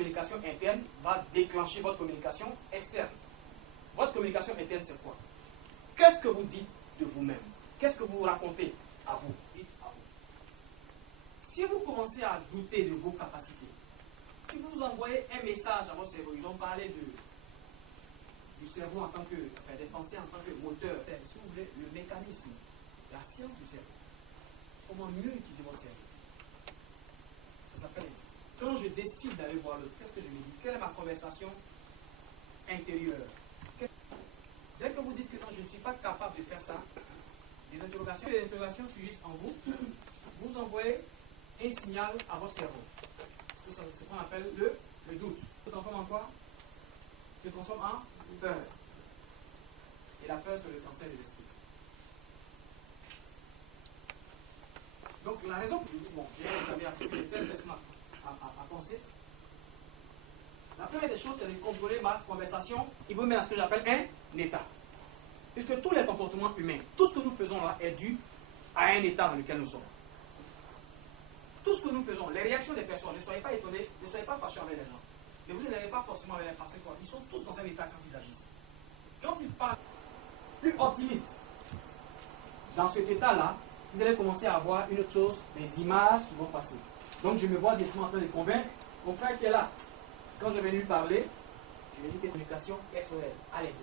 communication interne va déclencher votre communication externe. Votre communication interne, c'est quoi? Qu'est-ce que vous dites de vous-même? Qu'est-ce que vous racontez à vous? Dites à vous. Si vous commencez à douter de vos capacités, si vous envoyez un message à votre cerveau, ils ont parlé du cerveau en tant que, enfin, des pensées en tant que moteur, si vous voulez, le mécanisme, la science du cerveau. Comment mieux utiliser votre cerveau? Ça s'appelle, quand je décide d'aller voir l'autre, qu'est-ce que je me dis? Quelle est ma conversation intérieure? Dès que vous dites que non, je ne suis pas capable de faire ça, les interrogations surgissent en vous, vous envoyez un signal à votre cerveau. C'est ce qu'on appelle le doute. Se transforme en quoi? Se transforme en peur. Et la peur, c'est le cancer de l'esprit. Donc la raison pour laquelle, bon, j'ai appris les thèmes à penser. La première des choses, c'est de contrôler ma conversation. Il vous met à ce que j'appelle un état. Puisque tous les comportements humains, tout ce que nous faisons là est dû à un état dans lequel nous sommes. Tout ce que nous faisons, les réactions des personnes, ne soyez pas étonnés, ne soyez pas fâchés avec les gens. Et vous n'avez pas forcément avec les parce quoi. Ils sont tous dans un état quand ils agissent. Quand ils parlent plus optimistes, dans cet état-là, vous allez commencer à avoir une autre chose, des images qui vont passer. Donc je me vois directement en train de convaincre mon frère qui est là. Quand je vais lui parler, je vais lui dire communication SOS, à l'intérieur.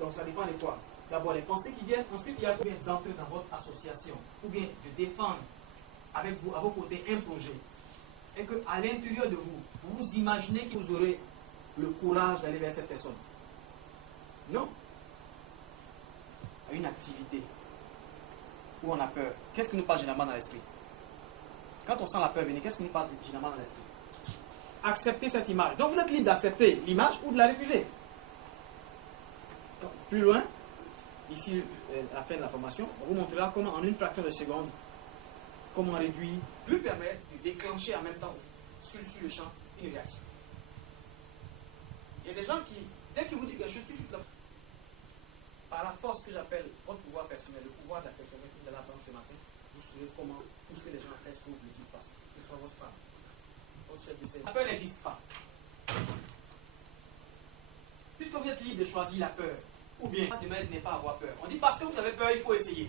Donc ça dépend de quoi? D'abord les pensées qui viennent, ensuite il y a combien d'entrer dans votre association, ou bien de défendre avec vous, à vos côtés, un projet. Et qu'à l'intérieur de vous, vous imaginez que vous aurez le courage d'aller vers cette personne. Non. À une activité où on a peur. Qu'est-ce qui nous passe généralement dans l'esprit? Quand on sent la peur venir, qu'est-ce qui nous passe généralement dans l'esprit? Accepter cette image. Donc vous êtes libre d'accepter l'image ou de la refuser. Donc, plus loin, ici, à la fin de la formation, on vous montrera comment, en une fraction de seconde, comment réduire, lui permettre de déclencher en même temps, sur le champ, une réaction. Il y a des gens qui, dès qu'ils vous disent quelque chose, tout de suite, par la force que j'appelle votre pouvoir personnel, le pouvoir de la personne que vous allez apprendre ce matin, vous saurez comment pousser les gens à faire ce que vous voulez qu'ils fassent, que ce soit votre femme, votre chef de service. La peur n'existe pas. Puisque vous êtes libre de choisir la peur, ou bien demain n'est pas avoir peur. On dit parce que vous avez peur, il faut essayer.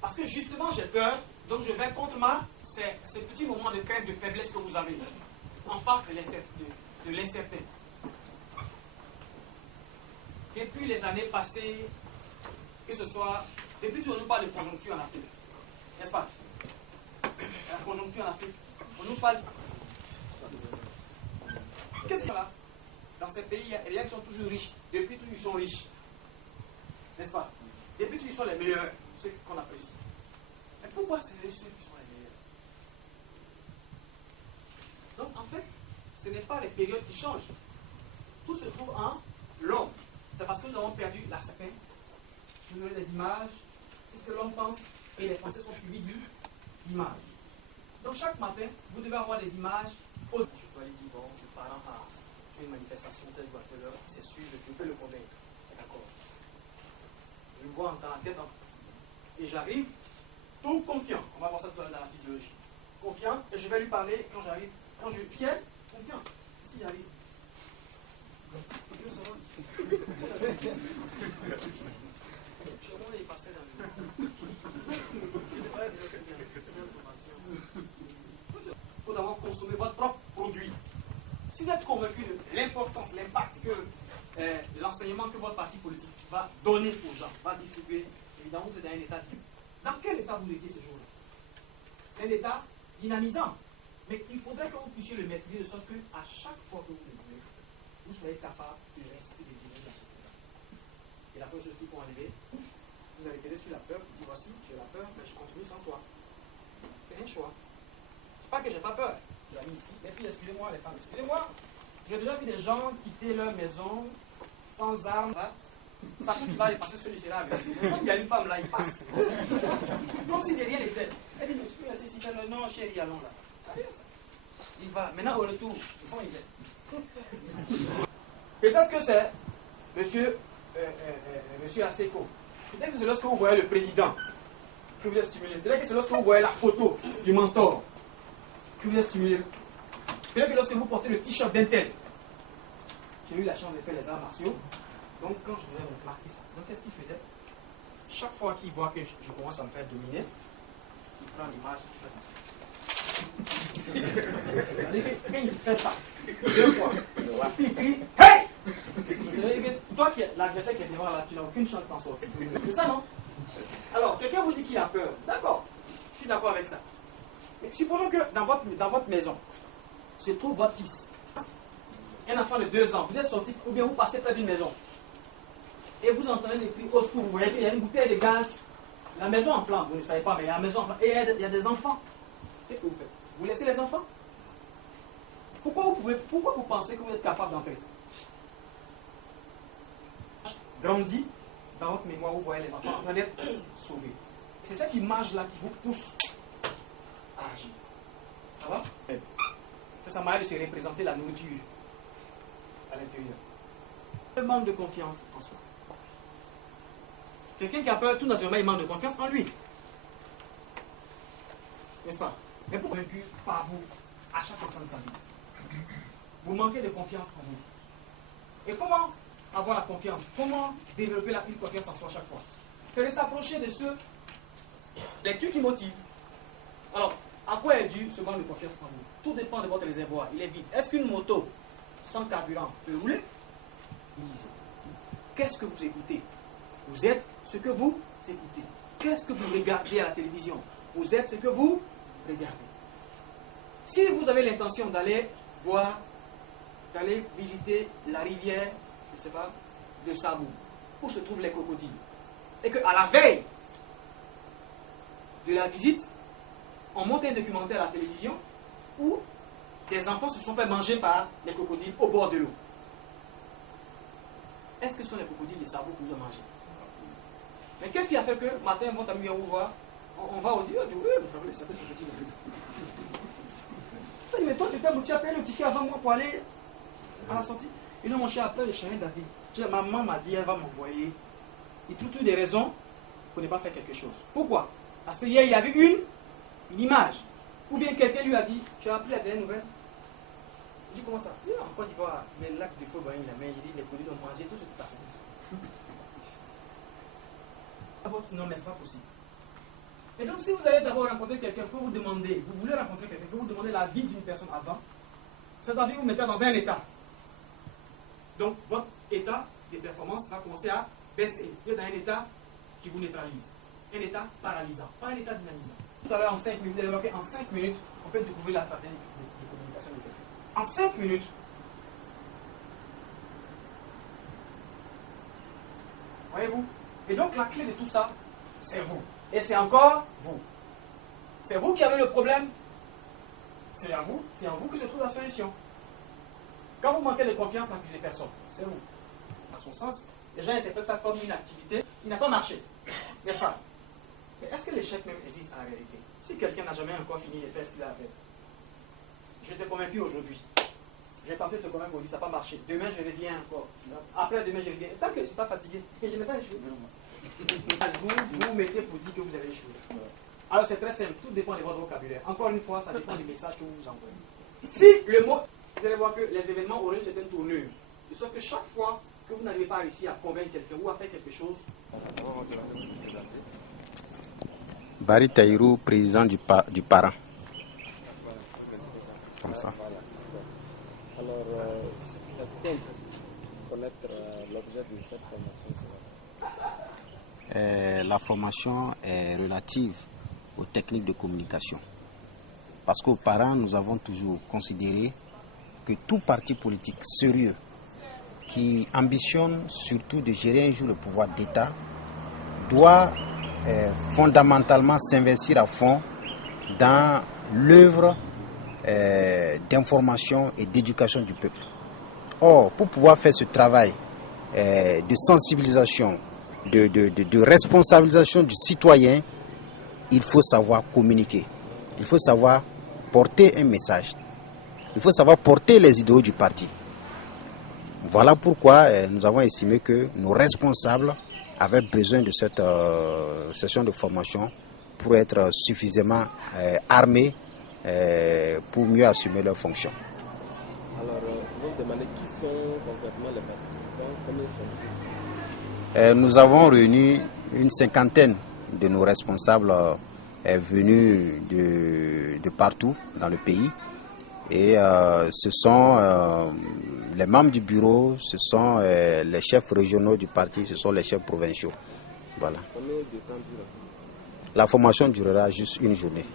Parce que justement j'ai peur, donc je vais contre ce petit moment de crainte, de faiblesse que vous avez. En face de l'incertain. Depuis les années passées, que ce soit, depuis qu'on nous parle de conjoncture en Afrique, n'est-ce pas? La conjoncture en Afrique, on nous parle. Qu'est-ce qu'il y a là? Dans ces pays, il y a qui sont toujours riches. Depuis toujours, ils sont riches. N'est-ce pas? Depuis toujours, ils sont les meilleurs, ceux qu'on apprécie. Mais pourquoi c'est ceux qui sont les meilleurs? Donc, en fait, ce n'est pas les périodes qui changent. Tout se trouve en l'homme. C'est parce que nous avons perdu la certaine. Vous aurez des images, puisque l'homme pense, et les pensées sont suivies d'image. Donc, chaque matin, vous devez avoir des images. Je peux aller dire, bon, le parent a fait une manifestation telle ou telle heure, c'est sûr, je peux le convaincre. D'accord. Je me vois dans la tête, et j'arrive, tout confiant. On va voir ça tout à l'heure dans la physiologie. Confiant, et je vais lui parler quand j'arrive. Quand je viens, confiant. Si j'arrive. Il passait dans le. Il faut d'abord consommer votre propre produit. Si vous êtes convaincu de l'importance, l'impact que l'enseignement que votre parti politique va donner aux gens, va distribuer, évidemment, vous êtes dans un état. Dans quel état vous étiez ce jour-là? Un état dynamisant. Mais il faudrait que vous puissiez le maîtriser de sorte qu'à chaque fois que vous le voulez, vous soyez capable de rester de vivre dans ce état. Et la première chose qu'il faut enlever, vous arrêtez sur la peur, vous dites voici, j'ai la peur, mais je continue sans toi. C'est un choix. C'est pas que j'ai pas peur. J'ai mis ici. Les filles, excusez-moi, les femmes, excusez-moi. J'ai déjà vu des gens quitter leur maison sans armes. Là. Ça peut qu'il va aller passer celui-ci-là. Quand il y a une femme là, il passe. Comme si de rien n'était. Elle dit, mais tu peux rester ici, non, chérie, allons là. Il va. Maintenant, au retour, ils sont il est. Peut-être que c'est monsieur Aseko. Peut-être que c'est lorsque vous voyez le président que vous êtes stimulé. Peut-être que c'est lorsque vous voyez la photo du mentor que vous êtes stimulé. Peut-être que lorsque vous portez le t-shirt d'un tel, j'ai eu la chance de faire les arts martiaux, donc quand je devais remarquer ça, donc qu'est-ce qu'il faisait? Chaque fois qu'il voit que je commence à me faire dominer, il prend l'image, il fait comme ça. Quand il fait ça, 2 fois, puis il crie, hey! Toi, l'adversaire qui est devant là, tu n'as aucune chance d'en sortir. C'est ça, non? Alors, quelqu'un vous dit qu'il a peur. D'accord, je suis d'accord avec ça. Mais supposons que dans votre maison se trouve votre fils, un enfant de 2 ans, vous êtes sorti, ou bien vous passez près d'une maison, et vous entendez des cris au secours, vous voyez qu'il y a une bouteille de gaz, la maison en flammes, vous ne savez pas, mais il y a la maison en flammes, et il y a des enfants. Qu'est-ce que vous faites? Vous laissez les enfants? Pourquoi vous pensez que vous êtes capable d'entrer? Grandit dans votre mémoire, vous voyez les enfants en train d'être sauvés. C'est cette image-là qui vous pousse à agir. Ça va? Ça m'a aidé de se représenter la nourriture à l'intérieur. Un manque de confiance en soi. Quelqu'un qui a peur, tout naturellement, il manque de confiance en lui. N'est-ce pas? Mais pourquoi convaincu par vous à chaque instant de sa vie? Vous manquez de confiance en vous. Et comment avoir la confiance? Comment développer une confiance en soi chaque fois? C'est de s'approcher de ceux lectures qui motivent. Alors, à quoi est dû ce manque de confiance en vous? Tout dépend de votre réservoir. Il est vide. Est-ce qu'une moto sans carburant peut rouler? Qu'est-ce que vous écoutez? Vous êtes ce que vous écoutez. Qu'est-ce que vous regardez à la télévision? Vous êtes ce que vous regardez. Si vous avez l'intention d'aller voir, d'aller visiter la rivière, je ne sais pas, de Sabou, où se trouvent les crocodiles, et qu'à la veille de la visite, on monte un documentaire à la télévision où des enfants se sont fait manger par les crocodiles au bord de l'eau. Est-ce que ce sont les crocodiles des Sabou que vous avez mangés? Mais qu'est-ce qui a fait que matin, votre ami, on va au Dieu, oui, vous savez, c'est crocodile. Mais toi, tu as payé le ticket avant moi pour aller à la sortie. Et non, mon cher, après le chien David, ma maman m'a dit, elle va m'envoyer. Et toutes des raisons pour ne pas faire quelque chose. Pourquoi? Parce qu'hier, il y avait une image. Ou bien quelqu'un lui a dit, tu as appris la dernière nouvelle? Je dis, comment ça? Oui, en Côte d'Ivoire, mais l'acte de feu, il a main, il dit, les produits ont mangé tout ce qui passe. Non, mais ce n'est pas possible. Et donc, si vous allez d'abord rencontrer quelqu'un, que vous demandez, vous voulez rencontrer quelqu'un, que vous demandez la vie d'une personne avant, cette avis vous mettez dans un état. Donc, votre état de performance va commencer à baisser. Vous êtes dans un état qui vous neutralise. Un état paralysant, pas un état dynamisant. Tout à l'heure, en 5 minutes, vous allez voir qu'en 5 minutes, on peut découvrir la stratégie de communication de quelqu'un. En 5 minutes, voyez-vous? Et donc, la clé de tout ça, c'est vous. Et c'est encore vous. C'est vous qui avez le problème. C'est en vous que se trouve la solution. Quand vous manquez de confiance, n'accusez personne. C'est vous. À son sens, les gens interprètent ça comme une activité qui n'a pas marché. N'est-ce pas? Mais est-ce que l'échec même existe en réalité? Si quelqu'un n'a jamais encore fini de faire ce qu'il a fait, je t'ai convaincu aujourd'hui. J'ai tenté de te convaincre aujourd'hui, ça n'a pas marché. Demain, je reviens encore. Après, demain, je reviens. Tant que je ne suis pas fatigué et je n'ai pas échoué. Vous mettez pour dire que vous avez échoué. Alors c'est très simple, tout dépend de votre vocabulaire. Encore une fois, ça dépend du message que vous envoyez. Si le mot, vous allez voir que les événements auront une certaine tournure. De sorte que chaque fois que vous n'arrivez pas à réussir à convaincre quelqu'un ou à faire quelque chose. Barry Taïrou, président du Parent. Comme ça. Alors, est-ce qu'on peut connaître l'objet de cette formation? La formation est relative aux techniques de communication. Parce qu'aux parents, nous avons toujours considéré que tout parti politique sérieux qui ambitionne surtout de gérer un jour le pouvoir d'État doit fondamentalement s'investir à fond dans l'œuvre d'information et d'éducation du peuple. Or, pour pouvoir faire ce travail de sensibilisation, de responsabilisation du citoyen, il faut savoir communiquer. Il faut savoir porter un message. Il faut savoir porter les idéaux du parti. Voilà pourquoi nous avons estimé que nos responsables avaient besoin de cette session de formation pour être suffisamment armés pour mieux assumer leurs fonctions. Alors, vous demandez qui sont concrètement les participants, combien sont-ils? Nous avons réuni une cinquantaine de nos responsables venus de partout dans le pays. Et ce sont les membres du bureau, ce sont les chefs régionaux du parti, ce sont les chefs provinciaux. Voilà. Combien de temps dure La formation durera juste une journée.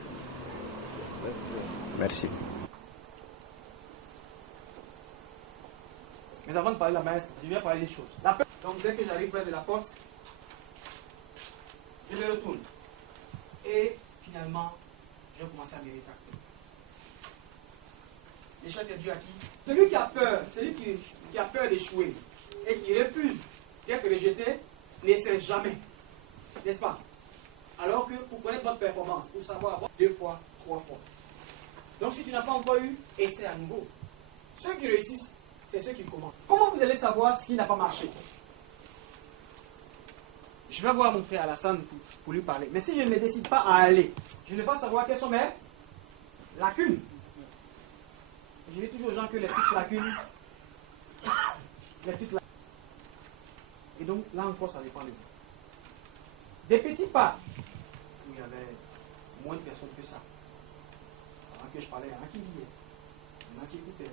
Merci. Mais avant de parler de la messe, je viens parler des choses. Donc dès que j'arrive près de la porte, je me retourne. Et finalement, je commence à me rétracter. L'échec est dû à qui? Celui qui a peur, celui qui a peur d'échouer et qui refuse d'être rejeté, n'essaie jamais. N'est-ce pas? Alors que pour connaître votre performance, pour savoir avoir 2 fois, 3 fois. Donc si tu n'as pas encore eu, essaie à nouveau. Ceux qui réussissent, c'est ceux qui commencent. Comment vous allez savoir ce qui n'a pas marché? Je vais voir mon frère Alassane pour lui parler. Mais si je ne me décide pas à aller, je ne vais pas savoir quelles sont mes lacunes. Je dis toujours aux gens que les petites lacunes, et donc là encore ça dépend de vous. Des petits pas, où il y avait moins de personnes que ça. Avant que je parlais, il y en a qui liaient, il y en a qui écoutaient.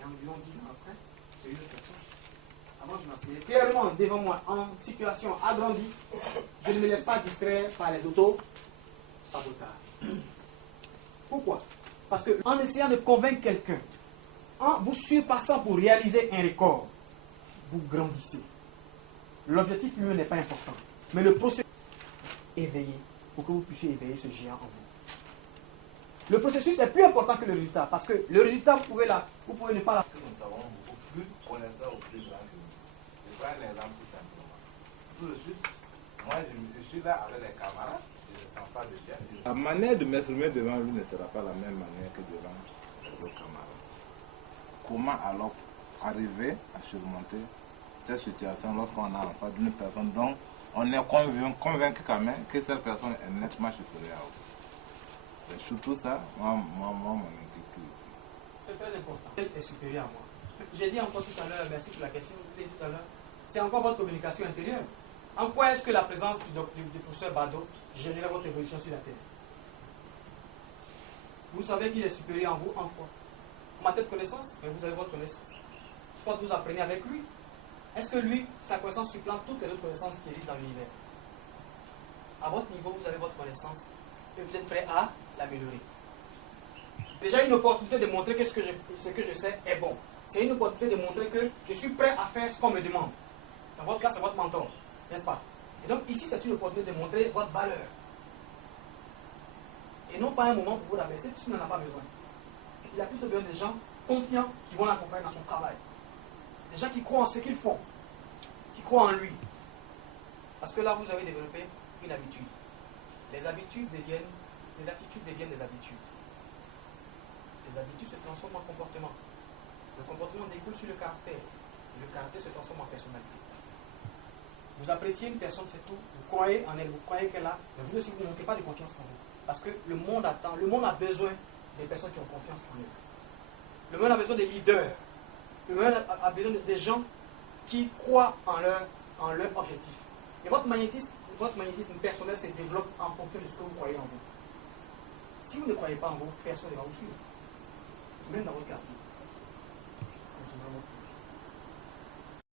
Et environ 10 ans après, c'est une autre personne. Avant, je m'asseyais clairement devant moi, en situation agrandie. Je ne me laisse pas distraire par les autos sabotages. Pourquoi? Parce qu'en essayant de convaincre quelqu'un, en vous surpassant pour réaliser un record, vous grandissez. L'objectif lui-même n'est pas important. Mais le processus est éveillé pour que vous puissiez éveiller ce géant en vous. Le processus est plus important que le résultat. Parce que le résultat, vous pouvez ne pas la... Nous savons beaucoup plus connaissant au plus grand que nous. Je prends un exemple tout simplement. Tout de suite, moi je suis là avec les camarades, je ne sens pas de chef. La manière de m'exprimer devant lui ne sera pas la même manière que devant les autres camarades. Comment alors arriver à surmonter cette situation lorsqu'on a en face d'une personne dont on est convaincu quand même que cette personne est nettement supérieure à vous? Et surtout ça, moi mon inquiétude. C'est très important. Elle est supérieure à moi. J'ai dit encore tout à l'heure, merci pour la question, je l'ai dit tout à l'heure, c'est encore votre communication intérieure. En quoi est-ce que la présence du professeur Bado génère votre évolution sur la terre? Vous savez qu'il est supérieur en vous en quoi? En matière de connaissance, mais vous avez votre connaissance. Soit vous apprenez avec lui. Est-ce que lui, sa connaissance supplante toutes les autres connaissances qui existent dans l'univers? À votre niveau, vous avez votre connaissance et vous êtes prêt à l'améliorer. Déjà une opportunité de montrer que ce que je sais est bon. C'est une opportunité de montrer que je suis prêt à faire ce qu'on me demande. Dans votre cas, c'est votre mentor, n'est-ce pas? Et donc ici, c'est une opportunité de montrer votre valeur. Et non pas un moment pour vous rabaisser, puisqu'il n'en a pas besoin. Il a plus besoin des gens confiants qui vont l'accompagner dans son travail. Des gens qui croient en ce qu'ils font, qui croient en lui. Parce que là, vous avez développé une habitude. Les attitudes deviennent des habitudes. Les habitudes se transforment en comportement. Le comportement découle sur le caractère. Et le caractère se transforme en personnalité. Vous appréciez une personne, c'est tout. Vous croyez en elle, vous croyez qu'elle a, mais vous aussi, vous ne manquez pas de confiance en vous. Parce que le monde a besoin des personnes qui ont confiance en eux. Le monde a besoin des leaders. Le monde a besoin des gens qui croient en leur objectif. Et votre magnétisme personnel se développe en fonction de ce que vous croyez en vous. Si vous ne croyez pas en vous, personne ne va vous suivre. Même dans votre quartier.